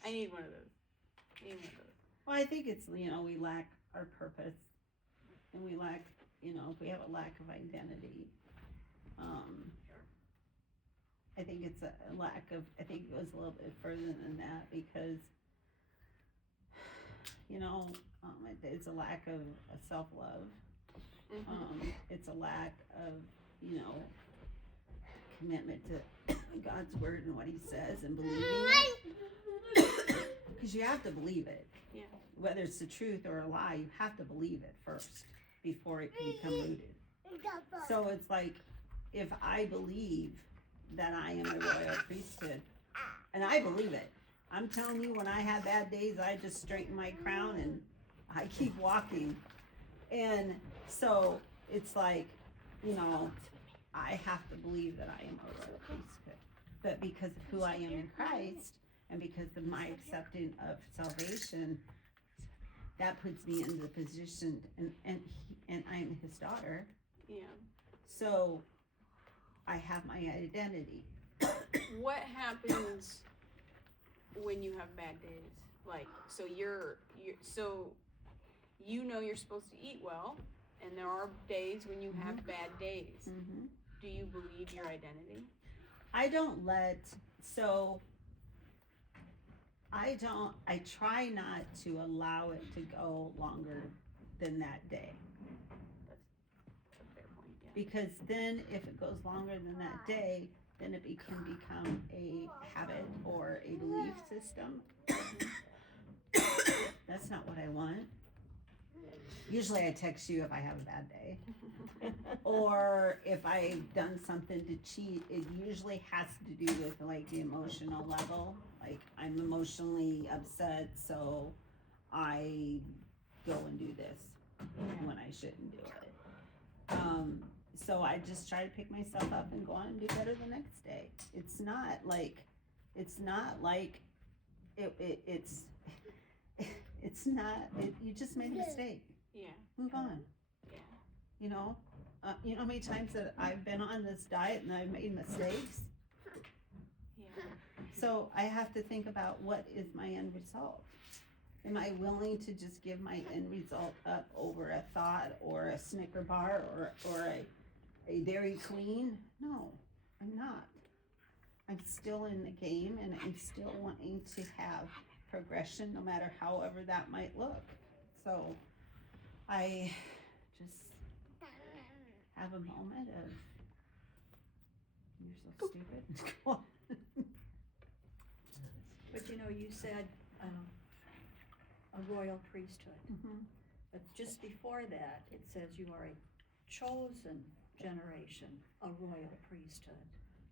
I need one of those. Well, I think it's, we lack our purpose, and we lack, we have a lack of identity. I think it's a lack of, I think it goes a little bit further than that because, it's a lack of self-love. It's a lack of, commitment to God's word and what he says and believing it. Because you have to believe it. Yeah. Whether it's the truth or a lie, you have to believe it first before it can become rooted. So it's like, if I believe that I am a royal priesthood, and I believe it, I'm telling you, when I have bad days, I just straighten my crown and I keep walking. And so it's like, I have to believe that I am a royal priesthood. But because of who I am in Christ, and because of my acceptance of salvation, that puts me in the position, and I'm his daughter. Yeah. So I have my identity. What happens when you have bad days? Like, so you're you're supposed to eat well, and there are days when you have bad days. Mm-hmm. Do you believe your identity? I try not to allow it to go longer than that day. That's a fair point, yeah. Because then if it goes longer than that day, then it can become a habit or a belief system. That's not what I want. Usually I text you if I have a bad day. Or if I've done something to cheat, it usually has to do with like the emotional level. Like I'm emotionally upset, so I go and do this when I shouldn't do it. So I just try to pick myself up and go on and do better the next day. It's not like you just made a mistake. Yeah. Move on. Yeah. You know how many times that I've been on this diet and I've made mistakes? Yeah. So I have to think about what is my end result. Am I willing to just give my end result up over a thought or a Snicker bar or a Dairy Queen? No, I'm not. I'm still in the game and I'm still wanting to have progression no matter however that might look. So I just have a moment of, you're so stupid. Go on. But you said a royal priesthood. Mhm. But just before that, it says you are a chosen generation, a royal priesthood.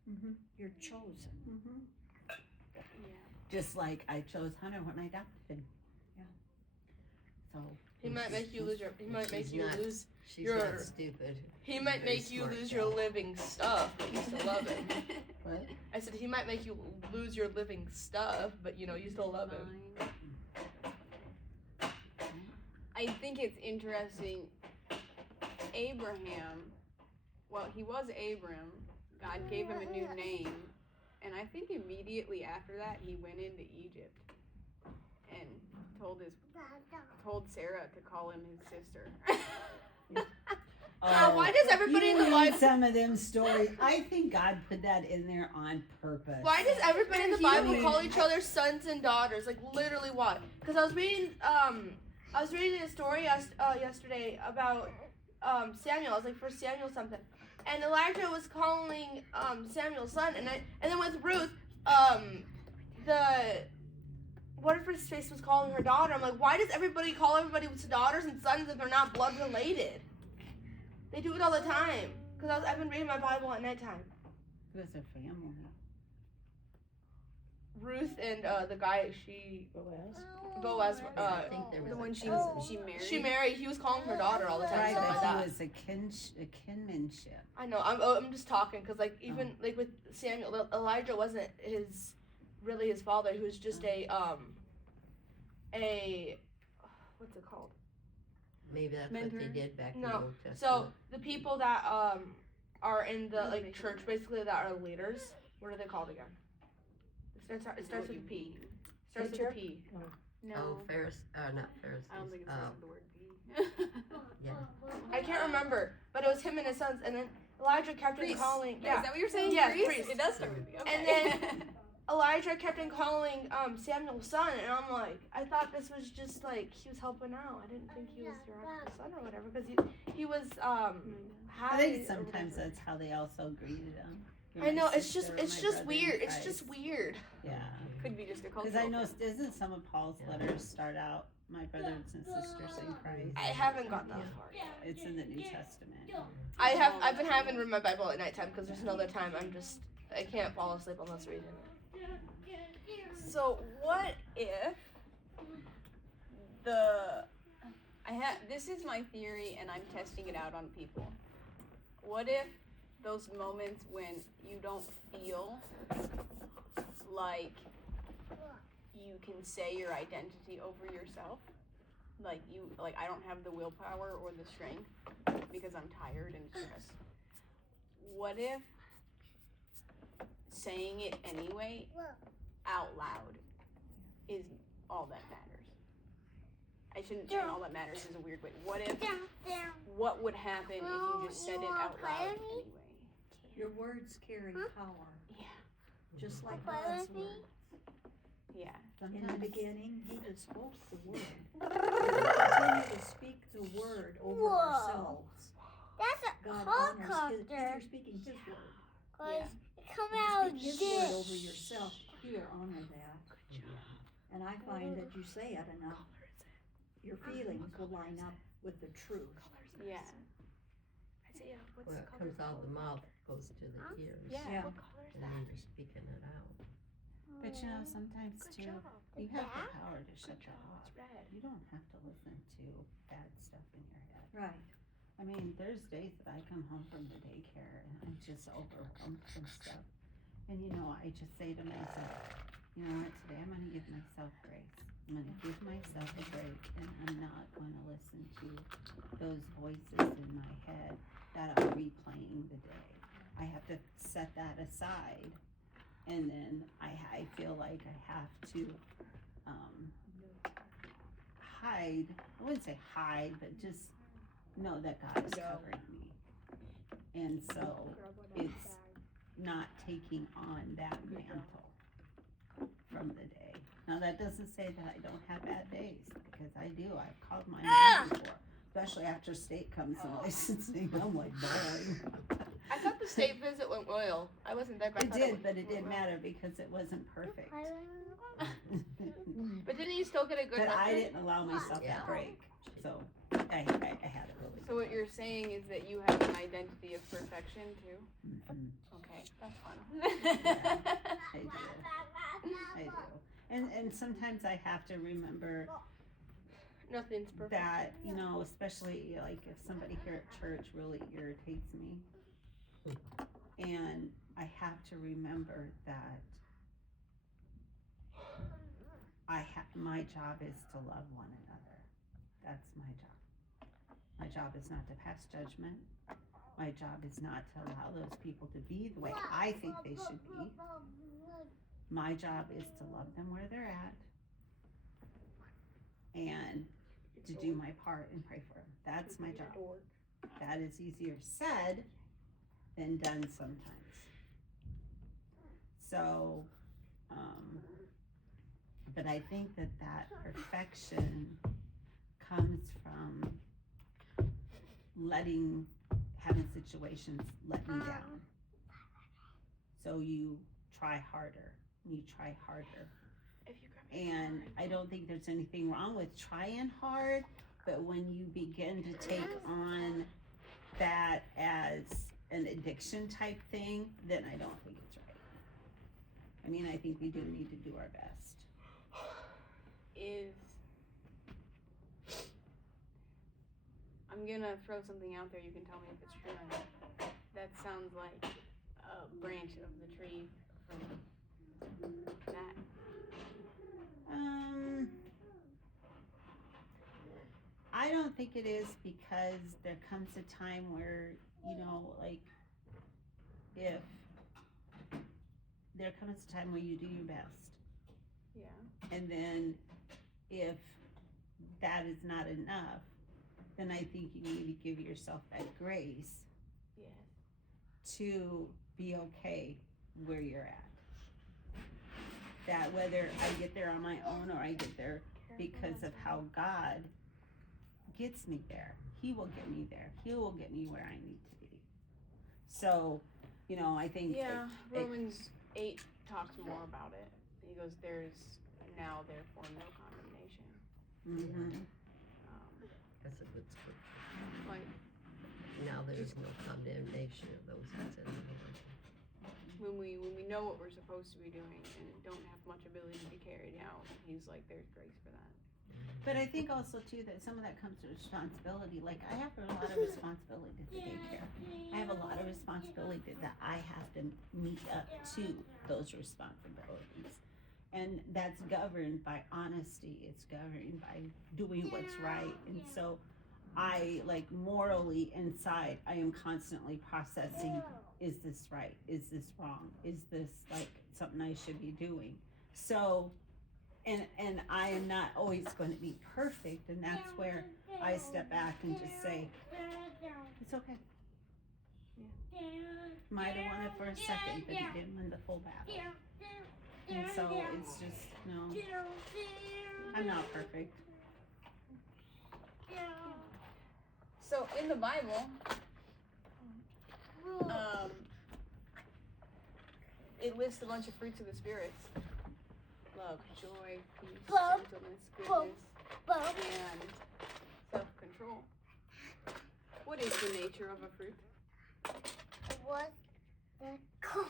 Mhm. You're chosen. Mhm. Yeah. Just like I chose Hunter when I adopted him. Yeah. So He might make you lose your. He might make you lose. She's You're- not stupid. He might Very make you smart lose gal. your living stuff, but you still love him. what? I said he might make you lose your living stuff, but you still love him. I think it's interesting. Abraham, well, he was Abram. God gave him a new name. And I think immediately after that, he went into Egypt and told Sarah to call him his sister. God, why does everybody you in the read Bible? some of them stories? I think God put that in there on purpose. Why does everybody in the They're Bible human. call each other sons and daughters? Like literally, why? Because I was reading a story yesterday about Samuel. I was like, for Samuel something, and Elijah was calling Samuel's son, and then with Ruth, the whatever's face was calling her daughter. I'm like, why does everybody call everybody daughters and sons if they're not blood related? They do it all the time. Because I've been reading my Bible at nighttime. It was a family. Ruth and the guy Boaz, I think there was The a one cousin. she married. He was calling her daughter all the time. Right, Stuff but like that. he was a kinmanship. I know. I'm just talking because like even like with Samuel, Elijah wasn't really his father. He was just a what's it called? Maybe that's Mentor? what they did back in the No. Old Testament. So the people that are in the like church, basically that are leaders. What are they called again? It starts with a P. Starts with a P. No. Oh, not Pharisees. I don't think it um, starts with the word B. yeah. I can't remember, but it was him and his sons, and then Elijah kept on Priest. calling. Is that what you're saying? Yeah, priest? priest. It does start with B. Okay. And then Elijah kept on calling Samuel's son, and I'm like, I thought this was just like he was helping out. I didn't think he was your actual son or whatever, because he was I having. think sometimes that's how they also greeted him. You're I my know it's sister, just my brother in weird. It's Christ. just weird. Yeah. Could be just a cultural. Because I know, thing. doesn't some of Paul's letters start out, my brothers and sisters in Christ? I haven't got that far. It's in the New Testament. I've been having to read my Bible at nighttime because there's no other time. I can't fall asleep unless reading it. So what if this is my theory and I'm testing it out on people. What if those moments when you don't feel like you can say your identity over yourself, like I don't have the willpower or the strength because I'm tired and stressed. What if saying it anyway out loud is all that matters? I shouldn't say all that matters is a weird way. What would happen if you just said it out loud anyway? Your words carry power. Yeah. Just like God's word. Yeah. In the Sometimes beginning, He just spoke the word. We continue to speak the word over Whoa. ourselves. That's a God honors His, helicopter. you're speaking His word. Yeah. Come If out you speak His word over this. yourself, He will honor that. And I find that you say it enough, your feelings will line up with the truth. Yeah. Isaiah, what's Well, the it color? comes out of the mouth, goes to the ears. Yeah. What color is And that? then you're speaking it out. But you know, sometimes Good too, job. you have the power to shut Good that job. off. It's red. You don't have to listen to bad stuff in your head. Right. I mean, there's days that I come home from the daycare and I'm just overwhelmed from stuff. And you know, I just say to myself, you know what, today I'm gonna give myself grace. I'm gonna give myself a break and I'm not gonna listen to those voices in my head that are replaying the day. I have to set that aside, and then I feel like I have to hide. I wouldn't say hide, but just know that God is covering me. And so it's not taking on that mantle from the day. Now that doesn't say that I don't have bad days, because I do. I've called my mom before, especially after state comes and licensing. I'm like, boring. I thought the state visit went well. I wasn't there, but I It thought did, but it went didn't well. matter because it wasn't perfect. But didn't you still get a good But I record? didn't allow myself Yeah. that break, so I had it really. So what you're saying is that you have an identity of perfection too? Mhm. Okay, that's fun. I do. And sometimes I have to remember Nothing's perfect. that, you know, especially like if somebody here at church really irritates me. And I have to remember that my job is to love one another. That's my job. My job is not to pass judgment. My job is not to allow those people to be the way I think they should be. My job is to love them where they're at and to do my part and pray for them. That's my job. that is easier said than done sometimes. So, but I think that perfection comes from having situations let me down. So you try harder, you try harder. If you grab me And I don't think there's anything wrong with trying hard, but when you begin to take on that as an addiction type thing, then I don't think it's right. I mean, I think we do need to do our best. I'm gonna throw something out there, you can tell me if it's true or not. That sounds like a branch of the tree from that. I don't think it is, because there comes a time where, like, if there comes a time where you do your best, Yeah. and then if that is not enough, then I think you need to give yourself that grace Yeah. to be okay where you're at. That whether I get there on my own or I get there because of how God gets me there, He will get me there. He will get me where I need to be. So, I think Yeah, Romans 8 talks more about it. He goes, there's now therefore no condemnation. Mhm. That's a good scripture. Like, Now there's no condemnation of those that's in the Lord. when we know what we're supposed to be doing and don't have much ability to carry it out, he's like, there's grace for that. But I think also too that some of that comes with responsibility. Like, I have a lot of responsibility to take care. I have a lot of responsibility that I have to meet up to those responsibilities. And that's governed by honesty. It's governed by doing what's right. And so I, like, morally inside, I am constantly processing, is this right? Is this wrong? Is this, like, something I should be doing? So, and I am not always going to be perfect, and that's where I step back and just say, it's okay. Might have won it for a second, but he didn't win the full battle. And so it's just, no, I'm not perfect. So in the Bible, it lists a bunch of fruits of the spirits: love, joy, peace, gentleness, goodness, and self-control. What is the nature of a fruit? What the car?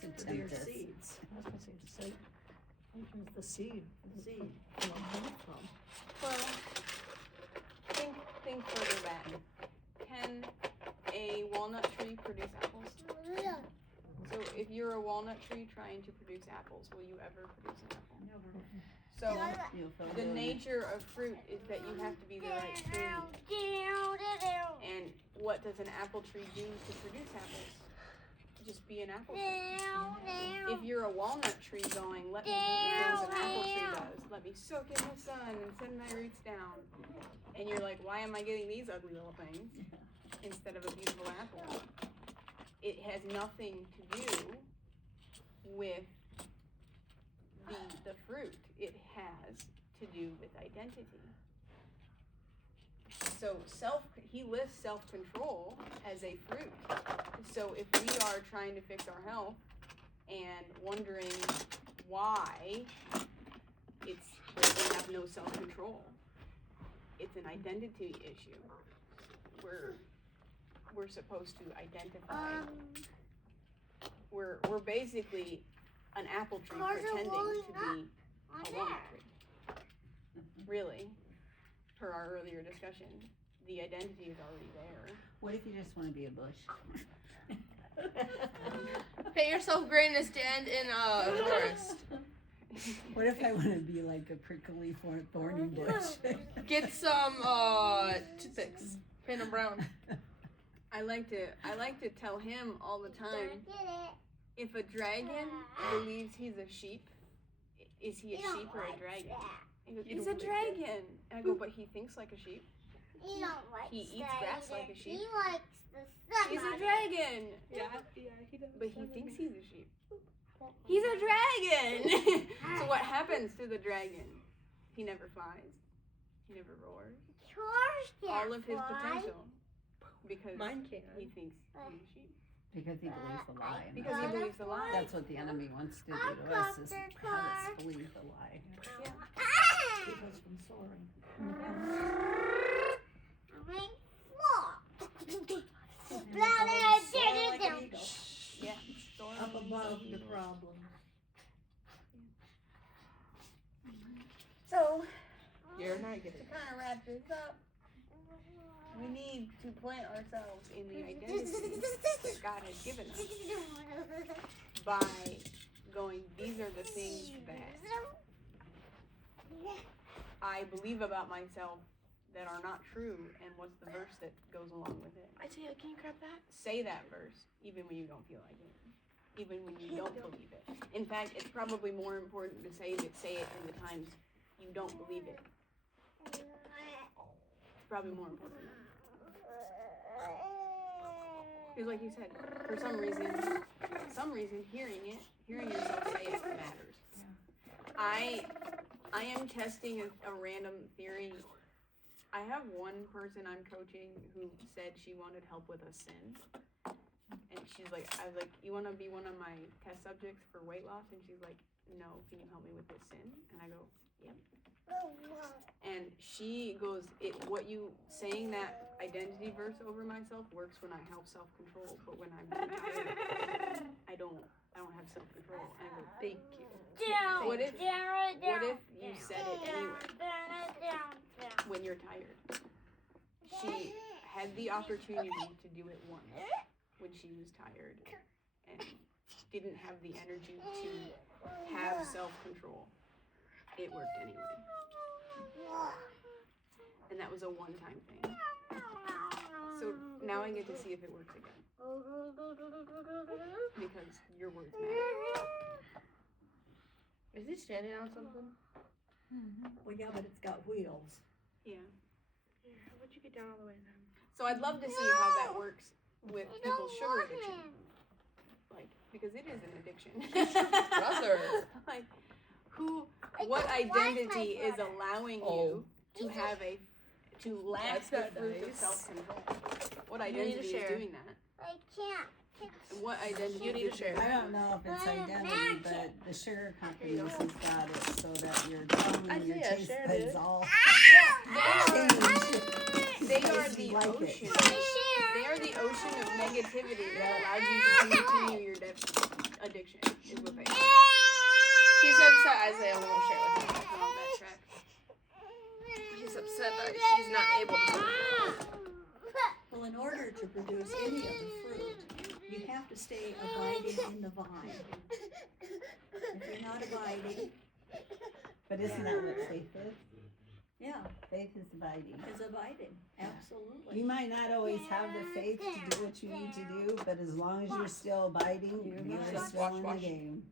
To They're tempt us. seeds. I was gonna say the seed from a plant from. Well, think further back. Can a walnut tree produce apples? So if you're a walnut tree trying to produce apples, will you ever produce an apple? Never. So You'll feel the good. nature of fruit is that you have to be the right tree. And what does an apple tree do to produce apples? Just be an apple tree. If you're a walnut tree going, let me do the things an apple tree does. Let me soak in the sun and send my roots down. And you're like, why am I getting these ugly little things instead of a beautiful apple? It has nothing to do with the fruit. It has to do with identity. So he lists self-control as a fruit. So if we are trying to fix our health and wondering why it's like we have no self-control, it's an identity issue. We're supposed to identify. We're basically an apple tree pretending to be a walnut tree. Really, per our earlier discussion, the identity is already there. What if you just want to be a bush? Paint yourself green and stand in a forest. What if I want to be like a prickly thorny bush? Get some toothpicks. Paint them brown. I like to tell him all the time, if a dragon believes he's a sheep, is he a sheep or a dragon? He goes, he's a dragon. And I go, but he thinks like a sheep. He don't like He eats that grass either. like a sheep. He likes the sun. He's a on it. dragon. Yeah, he does. But he thinks he's a sheep. He's a dragon! So what happens to the dragon? He never flies. He never roars. George can't All of his fly. potential. Because Mine can. he thinks he's a sheep. Because he believes the lie. and Because he Got a believes the lie. That's what the enemy wants to do I've to us, got is the have car. us believe the lie. Keep us from soaring. I mean, floor. And Blah, we'll blah, soar blah, like blah. an eagle, Yeah. Soaring up above like the eagles. problem. So, You're not to getting kind of wrap this up, we need to plant ourselves in the identity that God has given us by going, these are the things that I believe about myself that are not true, and what's the verse that goes along with it. I say, can you grab that? Say that verse, even when you don't feel like it, even when you don't believe it. In fact, it's probably more important to say it in the times you don't believe it. It's probably more important. Because like you said, for some reason, hearing yourself say it matters. I am testing a random theory. I have one person I'm coaching who said she wanted help with a sin. And she's like, I was like, you want to be one of my test subjects for weight loss? And she's like, no, can you help me with this sin? And I go, yep. And she goes, what you saying that identity verse over myself works when I have self-control, but when I'm tired, I don't have self-control. And I go, thank you. What if you said it anyway when you're tired? She had the opportunity to do it once when she was tired and didn't have the energy to have self-control. It worked anyway. And that was a one-time thing. So now I get to see if it works again. Because your words matter. Is he standing on something? Well, yeah, but it's got wheels. Yeah. Here, how about you get down all the way then? So I'd love to see how that works with people's sugar addiction. Like, because it is an addiction. Brother. Like, what identity is allowing you to have to lack That's the not fruit of nice. self-control? What You need to identity is share. doing that? I can't. And what identity You need to is share. I don't know if it's identity, but the sugar companies has got it so that your tongue and your Isaiah taste shared buds it. all They are If the you like it. ocean. They are the ocean of negativity that allows you to continue your addiction, is what they are. He's upset Isaiah won't share with him. Oh, that tracks. He's upset that he's not able to. Well, in order to produce any of the fruit, you have to stay abiding in the vine. If you're not abiding, But isn't that what faith is? yeah, Faith is abiding. is abiding, absolutely. You might not always have the faith to do what you need to do, but as long as you're still abiding, you're still in the game.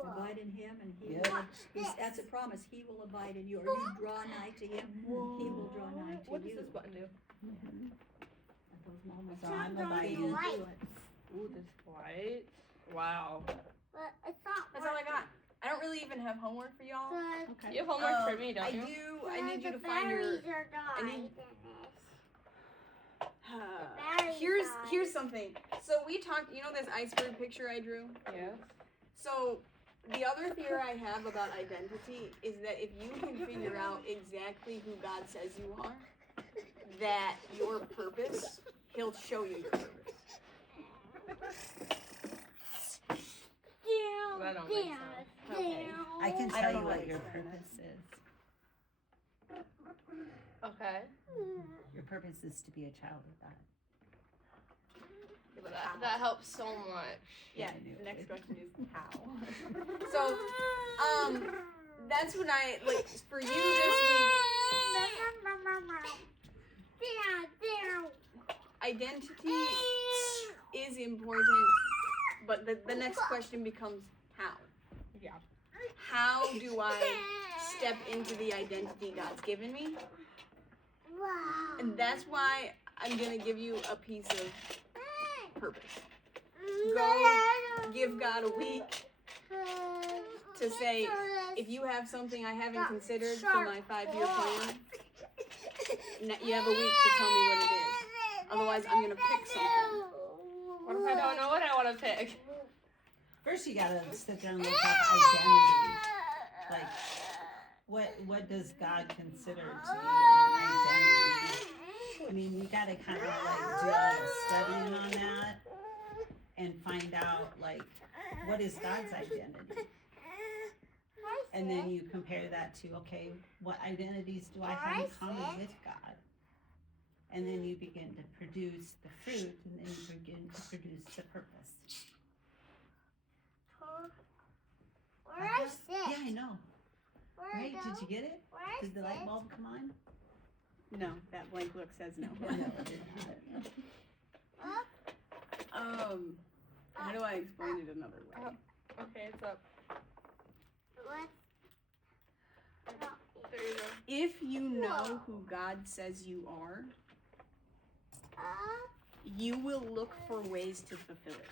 Abide in him and he Yep. will, that's a promise, he will abide in you, or you draw nigh to him, he will draw nigh to What does you. this button do? At those moments. So I'm you abiding. can't do Light. it. Ooh, this light. Wow. But it's not. That's all I got. I don't really even have homework for y'all. Okay. You have homework for me, don't I you? do. I need you to find your. I need- Here's something. So we talked. You know this iceberg picture I drew? Yes. So the other theory I have about identity is that if you can figure out exactly who God says you are, that your purpose, He'll show you your purpose. That don't make sense. Okay. I can I tell don't you know what what your it's for. purpose is. Okay. Your purpose is to be a child of God. Yeah, but that helps so much. Yeah. I knew The next it. question is how. So, that's when I like for you this week. Identity is important, but the next question becomes how. Yeah. How do I step into the identity God's given me? And that's why I'm gonna give you a piece of purpose. Go give God a week to say, if you have something I haven't considered for my 5-year plan, you have a week to tell me what it is. Otherwise, I'm gonna pick something. What if I don't know what I want to pick? First, you gotta sit there and look up identity. Like, what does God consider to be an identity? I mean, you gotta kind of like do a little studying on that and find out like what is God's identity, and then you compare that to, okay, what identities do I have in common with God? And then you begin to produce the fruit, and then you begin to produce the purpose. Where I sit? Yeah, I know. Where I Right? go? Did you get it? Where I Did the light sit? bulb come on? No, that blank look says no. No, it didn't. How do I explain it another way? Okay, it's up. What? There you go. If you know who God says you are, you will look for ways to fulfill it.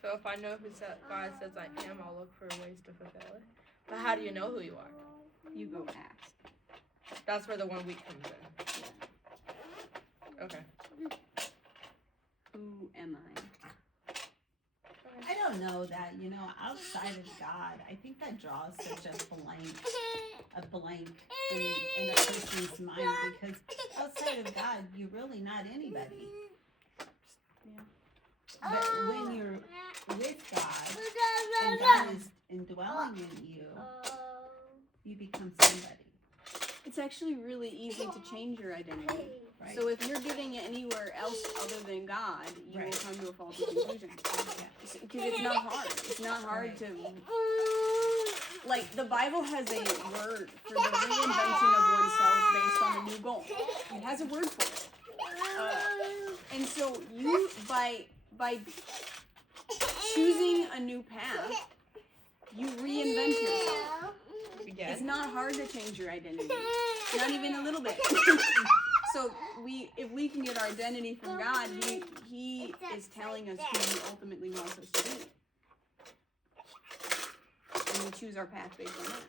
So if I know who God says I am, I'll look for ways to fulfill it. But how do you know who you are? You go ask. That's where the 1 week comes in. Okay. Who am I? I don't know that, outside of God, I think that draws such a blank in a person's mind, because outside of God, you're really not anybody. Yeah. But when you're with God and God is indwelling in you, you become somebody. It's actually really easy to change your identity. Right? So if you're giving it anywhere else other than God, you will come to a faulty conclusion. Because it's not hard. It's not hard to, like, the Bible has a word for the reinventing of oneself based on a new goal. It has a word for it. And so you, by choosing a new path, you reinvent yourself. Again. It's not hard to change your identity. Not even a little bit. So if we can get our identity from God, He is telling us who He ultimately wants us to be. And we choose our path based on that.